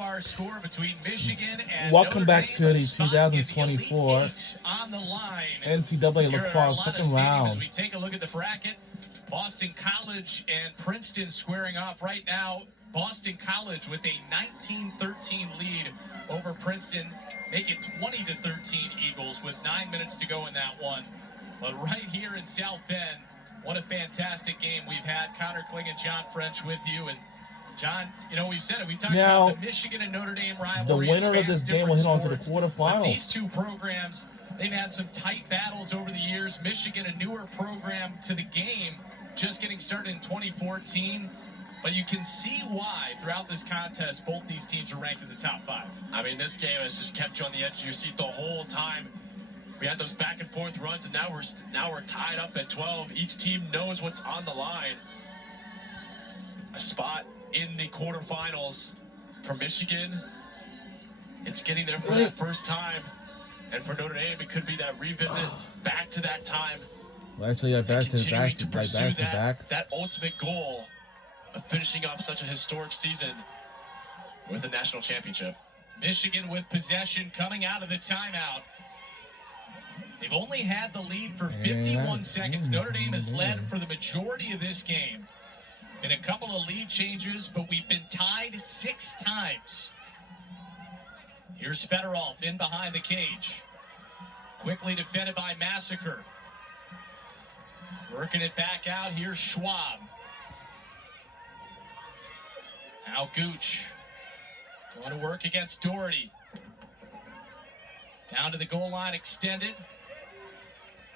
our score between Michigan and Welcome back to the spot 2024 in the Elite Eight on the line. NCAA Here at lacrosse Arlada second Stadium, round. as we take a look at the bracket, Boston College and Princeton squaring off right now. Boston College with a 19-13 lead over Princeton, make it 20-13 Eagles with 9 minutes to go in that one. But right here in South Bend, what a fantastic game we've had. Connor Kling and John French with you. And John, you know, we've said it. We talked about the Michigan and Notre Dame rivalry. The winner of this game will hit on to the quarterfinals. But these two programs, they've had some tight battles over the years. Michigan, a newer program to the game, just getting started in 2014. But you can see why throughout this contest, both these teams are ranked in the top 5. I mean, this game has just kept you on the edge of your seat the whole time. We had those back and forth runs, and now we're tied up at 12. Each team knows what's on the line. A spot in the quarterfinals for Michigan. It's getting there for that first time, and for Notre Dame, it could be that revisit back to that time. Well, actually, back to back. That ultimate goal of finishing off such a historic season with a national championship. Michigan with possession coming out of the timeout. They've only had the lead for 51 seconds. Notre Dame has led for the majority of this game. Been a couple of lead changes, but we've been tied 6 times. Here's Fedorov in behind the cage. Quickly defended by Massacre. Working it back out. Here's Schwab. Now Gooch going to work against Doherty. Down to the goal line, extended.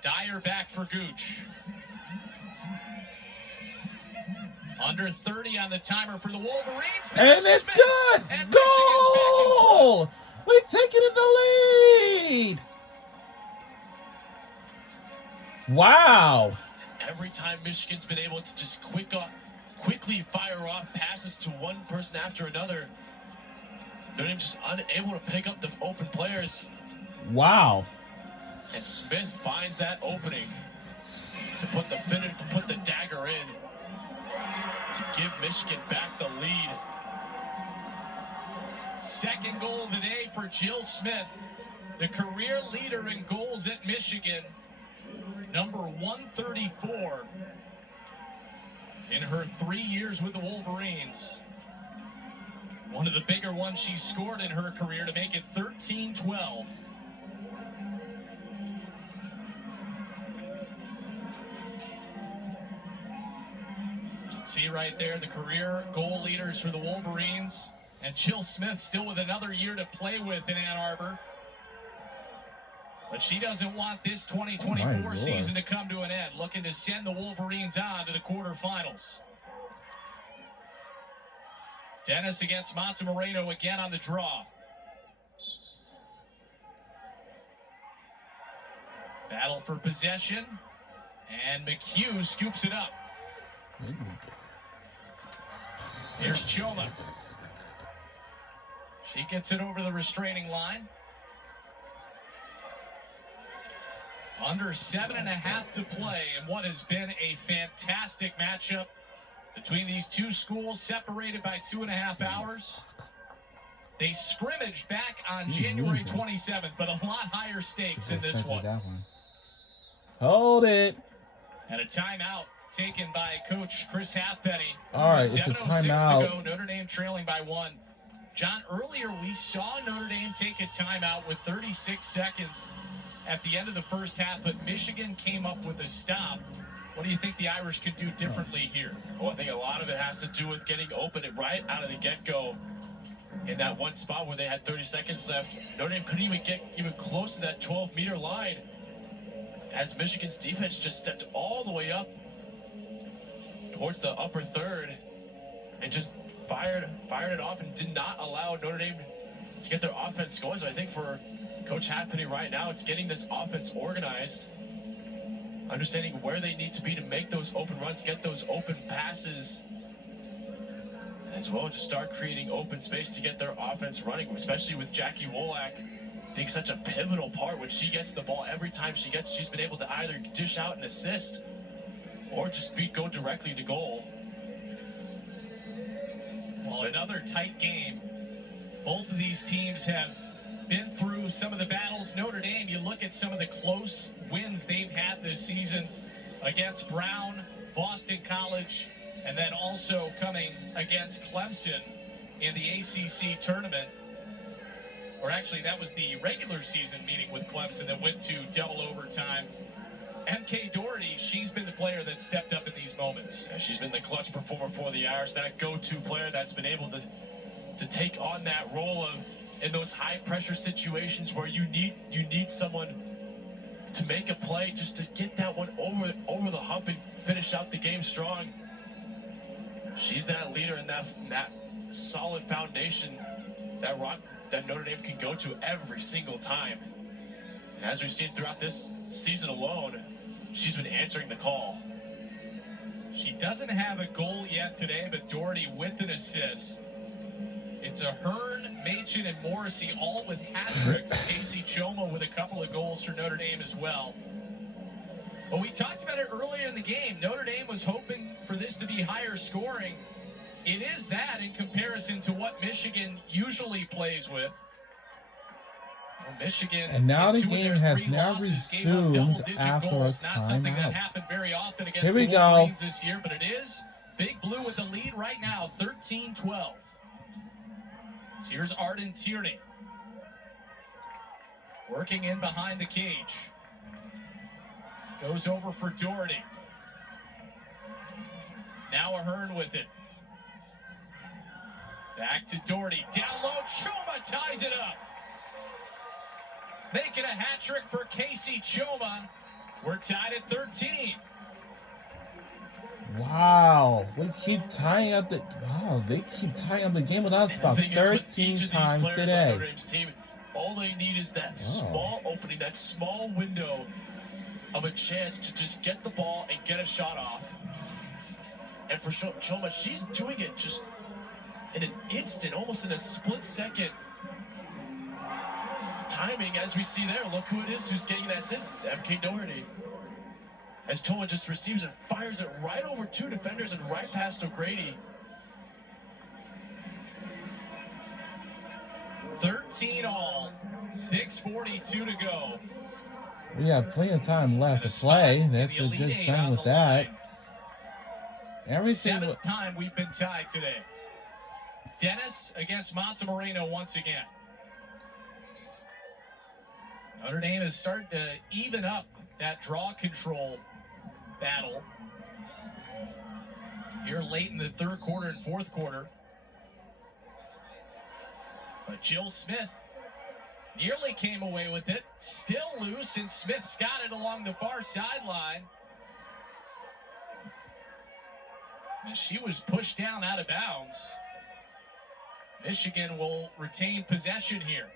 Dyer back for Gooch. Under 30 on the timer for the Wolverines. And it's good! And Goal! We take it in the lead! Wow! Every time Michigan's been able to just quickly fire off passes to one person after another, Notre Dame just unable to pick up the open players. Wow. And Smith finds that opening to put the dagger in to give Michigan back the lead. Second goal of the day for Jill Smith, the career leader in goals at Michigan, number 134 in her 3 years with the Wolverines. One of the bigger ones she scored in her career to make it 13-12. See right there the career goal leaders for the Wolverines, and Jill Smith still with another year to play with in Ann Arbor. But she doesn't want this 2024 season to come to an end, looking to send the Wolverines on to the quarterfinals. Dennis against Montemoreno again on the draw. Battle for possession, and McHugh scoops it up. Here's Choma. She gets it over the restraining line. Under 7.5 to play in what has been a fantastic matchup between these two schools, separated by 2.5 hours. They scrimmaged back on January 27th, but a lot higher stakes in this one. Hold it. And a timeout taken by Coach Chris Halfpenny. All right, it's a 7:06 timeout. to go. Notre Dame trailing by 1. John, earlier we saw Notre Dame take a timeout with 36 seconds at the end of the first half, but Michigan came up with a stop. What do you think the Irish could do differently here? Well, I think a lot of it has to do with getting open right out of the get-go in that one spot where they had 30 seconds left. Notre Dame couldn't even get even close to that 12-meter line as Michigan's defense just stepped all the way up towards the upper third and just fired it off and did not allow Notre Dame to get their offense going. So I think for Coach Halfpenny right now, it's getting this offense organized, understanding where they need to be to make those open runs, get those open passes, and as well just start creating open space to get their offense running, especially with Jackie Wolak being such a pivotal part. When she gets the ball, every time she's been able to either dish out an assist or just go directly to goal. Well, another tight game Both of these teams have been through some of the battles. Notre Dame, you look at some of the close wins they've had this season against Brown, Boston College, and then also coming against Clemson in the ACC tournament. Or actually, that was the regular season meeting with Clemson that went to double overtime. MK Doherty, she's been the player that stepped up in these moments. Yeah, she's been the clutch performer for the Irish, that go-to player that's been able to take on that role of in those high-pressure situations where you need someone to make a play just to get that one over the hump and finish out the game strong. She's that leader and that solid foundation, that rock that Notre Dame can go to every single time. And as we've seen throughout this season alone, she's been answering the call. She doesn't have a goal yet today, but Doherty with an assist. It's Ahern, Machen, and Morrissey all with hat tricks. Casey Choma with a couple of goals for Notre Dame as well. But we talked about it earlier in the game. Notre Dame was hoping for this to be higher scoring. It is that in comparison to what Michigan usually plays with. Well, Michigan, And now the two of game their has 3 now losses gave up resumed double-digit after goals. a Not something that timeout. happened very often against Here we the go. Wolverines this year, but it is Big Blue with the lead right now, 13-12. So here's Arden Tierney working in behind the cage. Goes over for Doherty. Now Ahern with it. Back to Doherty. Down low. Choma ties it up. Making a hat trick for Casey Choma. We're tied at 13. Wow, we keep tying up the. Wow, they keep tying up the game with us about The thing is, with 13 each of these times players on today. Notre Dame's team, all they need is that small opening, that small window of a chance to just get the ball and get a shot off. And for Choma, she's doing it just in an instant, almost in a split second timing, as we see there. Look who it is who's getting that assist. It's MK Doherty. As Choma just receives it, fires it right over 2 defenders and right past O'Grady. 13 all. 6:42 to go. We have plenty of time left to play. That's a good sign with that. Everything. 7th time we've been tied today. Dennis against Montemoreno once again. Notre Dame is starting to even up that draw control battle here late in the 3rd quarter and 4th quarter. But Jill Smith nearly came away with it. Still loose, and Smith's got it along the far sideline. And she was pushed down out of bounds. Michigan will retain possession here.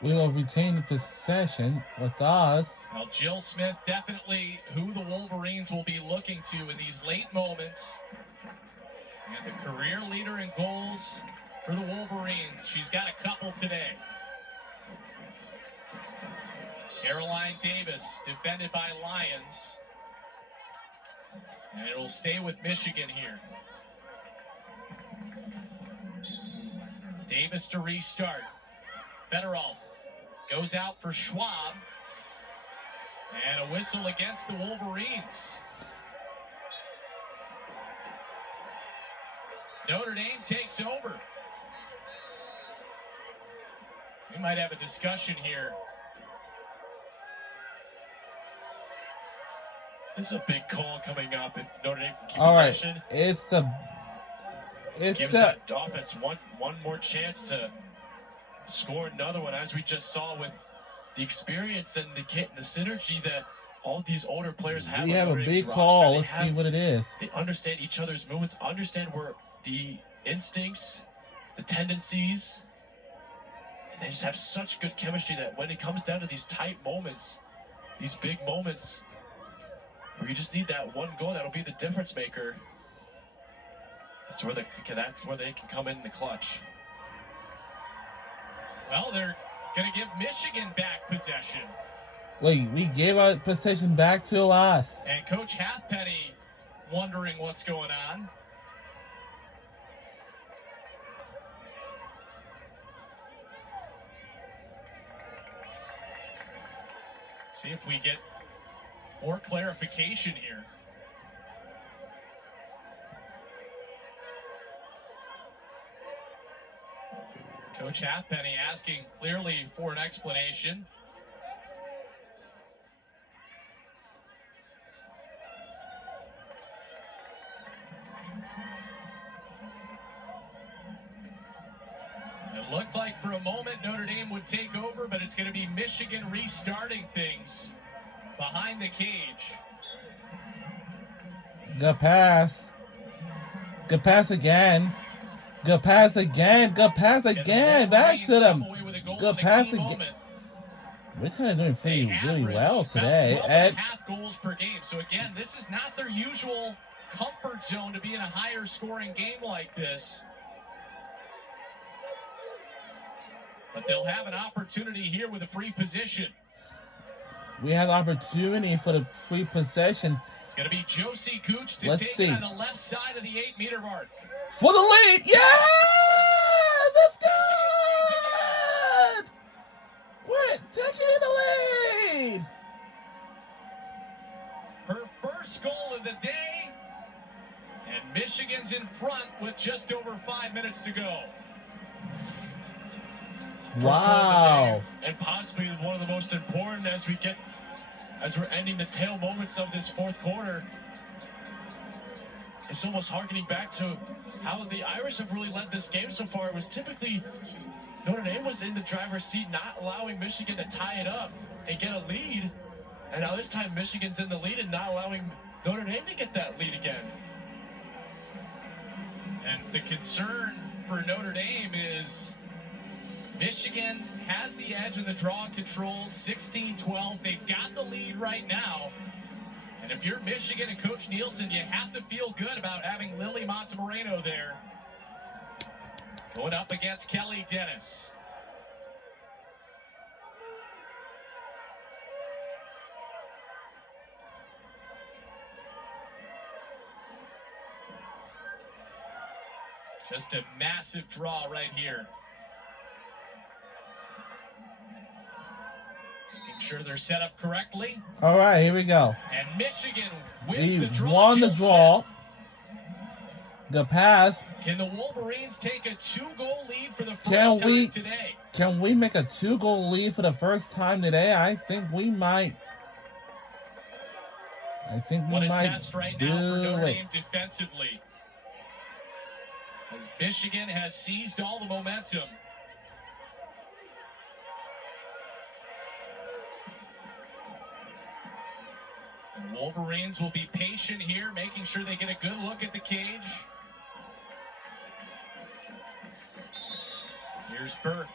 We will retain the possession with us. Well, Jill Smith definitely who the Wolverines will be looking to in these late moments. And the career leader in goals for the Wolverines. She's got a couple today. Caroline Davis, defended by Lyons. And it'll stay with Michigan here. Davis to restart. Federoff goes out for Schwab. And a whistle against the Wolverines. Notre Dame takes over. We might have a discussion here. This is a big call coming up if Notre Dame can keep All right, possession. It's Gives that offense one more chance to score another one, as we just saw with the experience and the synergy that all these older players have. We have a Notre Dame's big call. roster. Let's see what it is. They understand each other's movements, understand where the instincts, the tendencies, and they just have such good chemistry that when it comes down to these tight moments, these big moments, where you just need that one goal that'll be the difference maker, that's where they can come in the clutch. Well, they're going to give Michigan back possession. Wait, we gave our possession back to us. And Coach Halfpenny wondering what's going on. See if we get more clarification here. Coach Halfpenny asking clearly for an explanation. It looked like for a moment Notre Dame would take over, but it's going to be Michigan restarting things behind the cage. Good pass. Good pass again. Good pass again. Good pass again. Back to them. Good pass again. We're kind of doing really well today. And half goals per game. So again, this is not their usual comfort zone to be in a higher scoring game like this. But they'll have an opportunity here with a free position. We have opportunity for the free possession. It's going to be Josie Gooch to take it on the left side of the 8-meter mark. For the lead. Yes! Let's go! We're taking the lead. Her first goal of the day. And Michigan's in front with just over 5 minutes to go. Wow. And possibly one of the most important as we're ending the tail moments of this fourth quarter. It's almost harkening back to how the Irish have really led this game so far. It was typically Notre Dame was in the driver's seat, not allowing Michigan to tie it up and get a lead. And now this time Michigan's in the lead and not allowing Notre Dame to get that lead again. And the concern for Notre Dame is Michigan has the edge in the draw controls, 16-12. They've got the lead right now. And if you're Michigan and Coach Nielsen, you have to feel good about having Lily Montemoreno there. Going up against Kelly Dennis. Just a massive draw right here. Making sure they're set up correctly. All right, here we go. And Michigan wins the draw. Won the draw. The pass. Can the Wolverines take a 2-goal lead for the first time today? Can we make a 2-goal lead for the first time today? I think we might. What a test right now for Notre Dame defensively. As Michigan has seized all the momentum. And Wolverines will be patient here, making sure they get a good look at the cage. Here's Burke.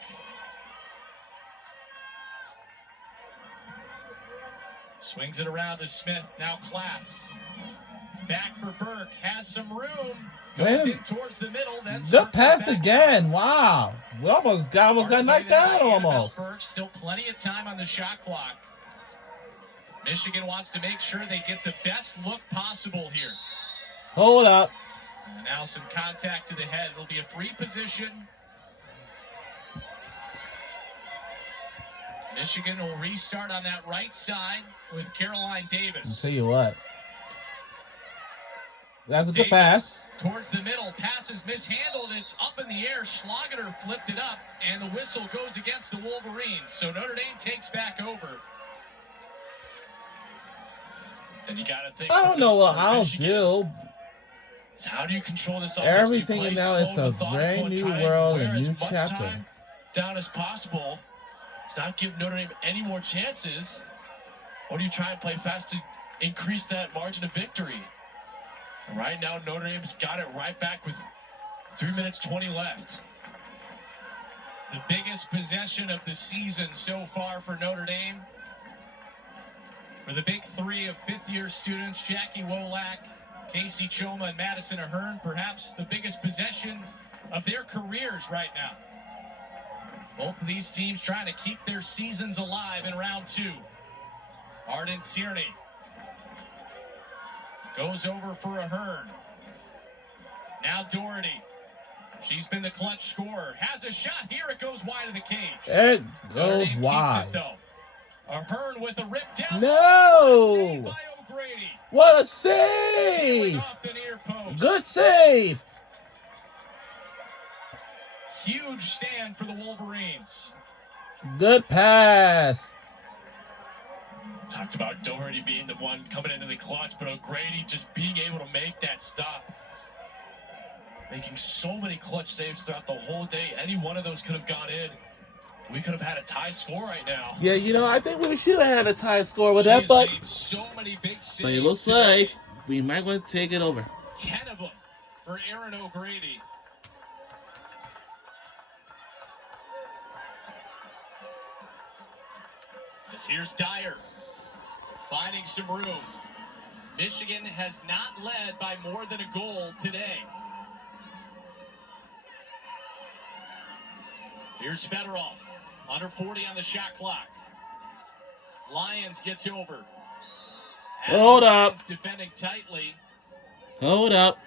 Swings it around to Smith. Now Class. Back for Burke. Has some room. Goes in towards the middle. Then the pass again. Wow. We almost got knocked out almost. Burke, still plenty of time on the shot clock. Michigan wants to make sure they get the best look possible here. Hold up. And now some contact to the head. It'll be a free position. Michigan will restart on that right side with Caroline Davis. I'll tell you what. That's a good pass. Towards the middle. Pass is mishandled. It's up in the air. Schlageter flipped it up, and the whistle goes against the Wolverines. So Notre Dame takes back over. And you got to think. I don't know what I'll do. How do you control this offense? Everything now, it's a brand new world, a new chapter. Down as possible. It's not give Notre Dame any more chances. Or do you try and play fast to increase that margin of victory? And right now, Notre Dame's got it right back with 3 minutes 20 left. The biggest possession of the season so far for Notre Dame. For the big three of fifth-year students, Jackie Wolak, Casey Choma, and Madison Ahern, perhaps the biggest possession of their careers right now. Both of these teams trying to keep their seasons alive in round two. Arden Tierney goes over for Ahern. Now Doherty. She's been the clutch scorer. Has a shot here. It goes wide of the cage. It goes wide. Keeps it, though. Ahern with a rip down. No! Saved by O'Grady. What a Sealing save! off the near post. Good save! Huge stand for the Wolverines. Good pass. Talked about Doherty being the one coming into the clutch, but O'Grady just being able to make that stop. Making so many clutch saves throughout the whole day. Any one of those could have gone in. We could have had a tie score right now. Yeah, you know, I think we should have had a tie score with She that, has but made so many big saves it looks today. like we might want to take it over. 10 of them for Aaron O'Grady. This here's Dyer finding some room. Michigan has not led by more than a goal today. Here's Fedorov, under 40 on the shot clock. Lyons gets over. Hold up. Lyons defending tightly. Hold up.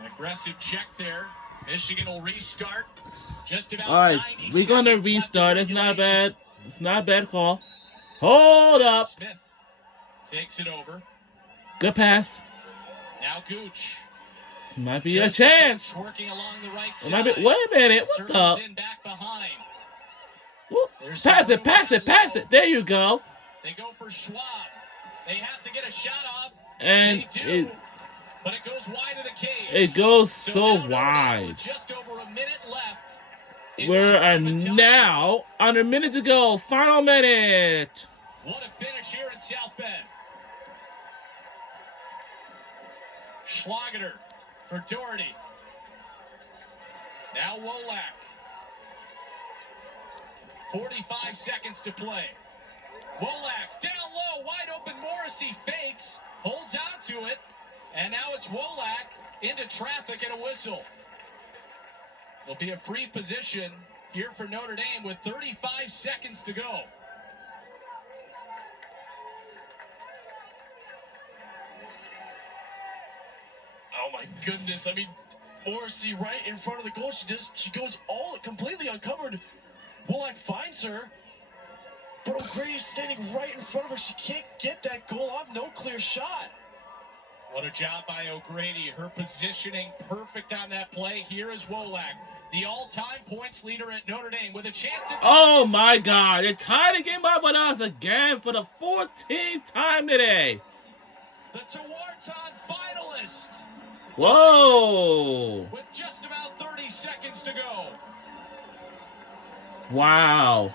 An aggressive check there. Michigan will restart. Just about All right, 90 we're going to seconds left in restart. It's not regulation. bad. It's not a bad call. Hold up. Smith takes it over. Good pass. Now Gooch. This might be a Joseph chance. Gooch working along the right It side. might be, wait a minute. What Circles the? in back behind. Whoop. There's Pass some it, pass room it, pass down it. There you go. low. They go for Schwab. They have to get a shot off. And They do, but it goes wide of the cage. it goes So so now Notre Dame wide. with just over a minute left. in We're search of a tie. now under a minute to go. Final minute. What a finish here in South Bend. Schlageter for Doherty. Now Wolak. 45 seconds to play. Wolak down low, wide open. Morrissey fakes, holds on to it, and now it's Wolak into traffic and a whistle. It'll be a free position here for Notre Dame with 35 seconds to go. Oh my goodness! I mean, Morrissey right in front of the goal. She goes all completely uncovered. Wolak finds her, but O'Grady's standing right in front of her. She can't get that goal off. No clear shot. What a job by O'Grady. Her positioning perfect on that play. Here is Wolak, the all-time points leader at Notre Dame, with a chance to... Oh my God! They're tying the game up with us again for the 14th time today. The Tewaaraton finalist. Whoa! With just about 30 seconds to go. Wow.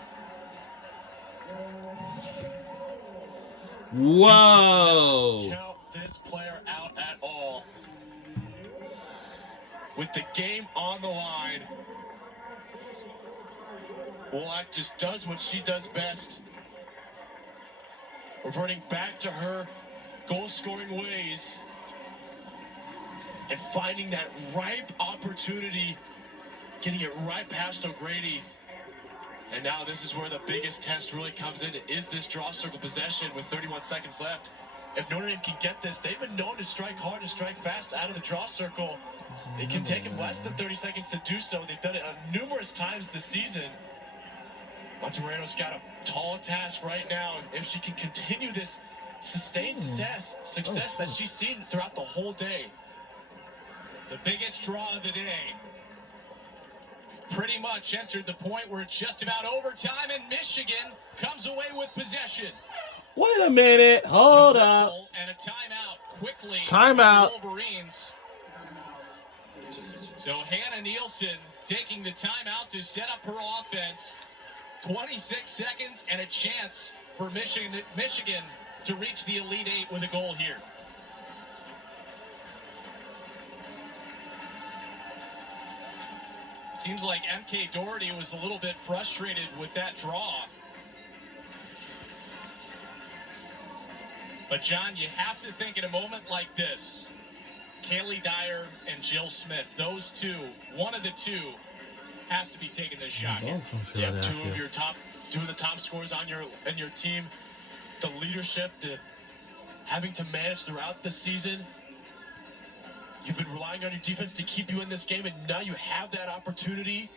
Whoa. Count this player out at all. With the game on the line, Wolak just does what she does best. Reverting back to her goal-scoring ways and finding that ripe opportunity, getting it right past O'Grady. And now this is where the biggest test really comes in. Is this draw circle possession with 31 seconds left? If Notre Dame can get this, they've been known to strike hard and strike fast out of the draw circle. It can take them less than 30 seconds to do so. They've done it numerous times this season. Monterrano's got a tall task right now. If she can continue this sustained success that she's seen throughout the whole day. The biggest draw of the day. Pretty much entered the point where it's just about overtime, and Michigan comes away with possession. Wait a minute. Hold A up. whistle and a timeout quickly. Timeout. by the Wolverines. So Hannah Nielsen taking the timeout to set up her offense. 26 seconds and a chance for Michigan to reach the Elite Eight with a goal here. Seems like MK Doherty was a little bit frustrated with that draw. But John, you have to think in a moment like this, Kaylee Dyer and Jill Smith, those two, one of the two, has to be taking this shot here. Yeah, two of the top scorers on your team. The leadership, the having to manage throughout the season. You've been relying on your defense to keep you in this game, and now you have that opportunity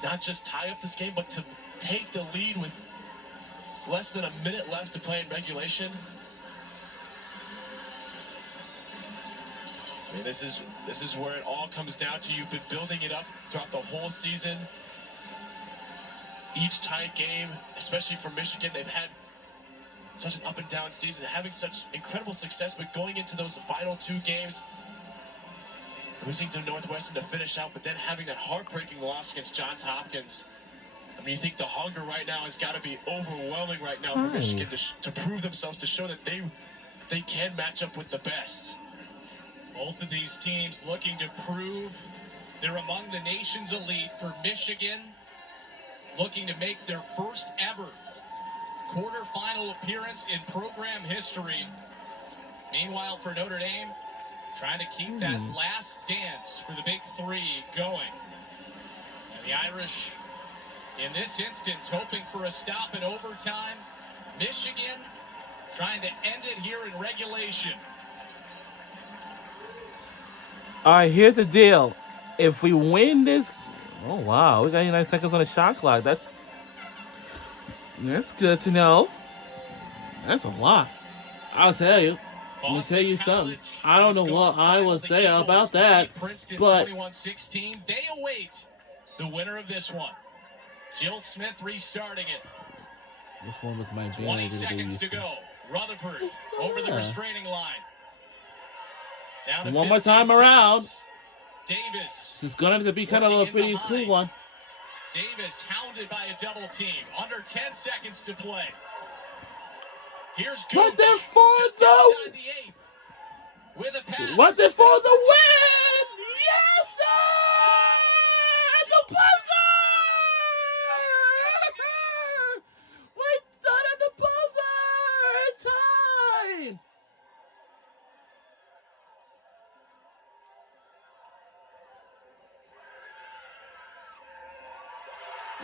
to not just tie up this game, but to take the lead with less than a minute left to play in regulation. I mean, this is where it all comes down to. You've been building it up throughout the whole season. Each tight game, especially for Michigan, they've had such an up and down season, having such incredible success, but going into those final 2 games, losing to Northwestern to finish out, but then having that heartbreaking loss against Johns Hopkins. I mean, you think the hunger right now has got to be overwhelming right now for Michigan to prove themselves, to show that they can match up with the best. Both of these teams looking to prove they're among the nation's elite. For Michigan, looking to make their first ever quarterfinal appearance in program history. Meanwhile, for Notre Dame, trying to keep that last dance for the Big Three going. And the Irish, in this instance, hoping for a stop in overtime. Michigan trying to end it here in regulation. All right, here's the deal. If we win this... Oh, wow. We got 89 seconds on the shot clock. That's good to know. That's a lot. I'll tell you. Let me tell you something. I don't know what I will say about that, but... 21-16. They await the winner of this one. Jill Smith restarting it. This one was my 20 seconds to go. Rutherford over the restraining line. Down to one more time around. Davis. This is going to be kind of a pretty cool one. Davis hounded by a double team. Under 10 seconds to play. Here's Gooch. What there for just though? outside the 8. With a pass. What there for the win? Yes, sir! The buzzer! We done at the buzzer! Time!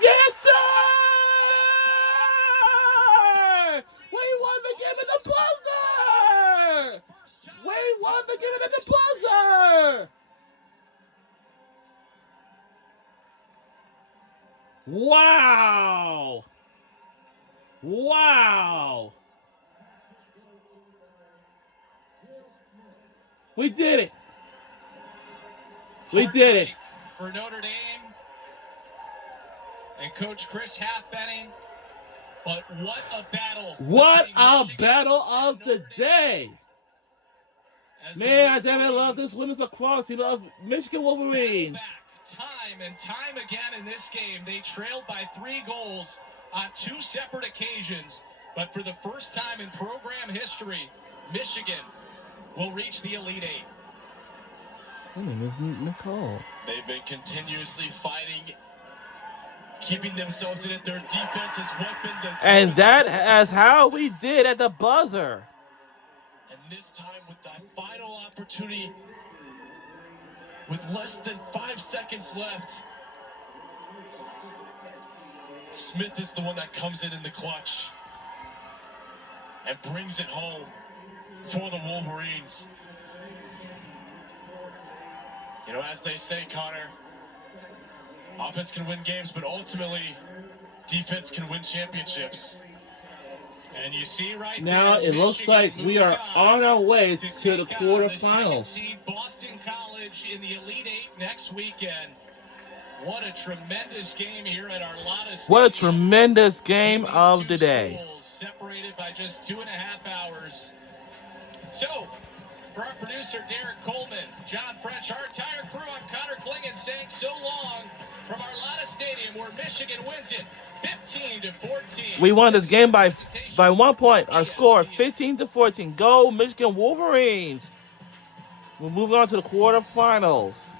Yes, sir! We won the game at the buzzer! We won the game at the buzzer! Wow! Wow! We did it! We did it! For Notre Dame and Coach Chris Halfpenny. But what a battle. What between a Michigan battle and of the Notre day! Dame. As Man, I the damn it love Wolverines this women's lacrosse. You love Michigan Wolverines. battle back time and time again in this game. They trailed by 3 goals on 2 separate occasions. But for the first time in program history, Michigan will reach the Elite 8. Her name is Nicole. They've been continuously fighting, keeping themselves in it. Their defense is what been the... And that is how we did at the buzzer. And this time with that final opportunity, with less than 5 seconds left, Smith is the one that comes in the clutch and brings it home for the Wolverines. You know, as they say, Connor, offense can win games, but ultimately, defense can win championships. And you see right Now there, it looks Michigan like we moves are on our way to the take on the quarterfinals. 2nd seed Boston College in the Elite 8 next weekend. What a tremendous game here at Arlotta Stadium. What a tremendous game These of two the day. schools separated by just 2.5 hours. So, for our producer Derek Coleman, John French, our entire crew, I'm Connor Klingon saying so long from Arlotta Stadium, where Michigan wins it 15-14. We won this game by 1 point. Our score 15-14. Go Michigan Wolverines. We're moving on to the quarterfinals.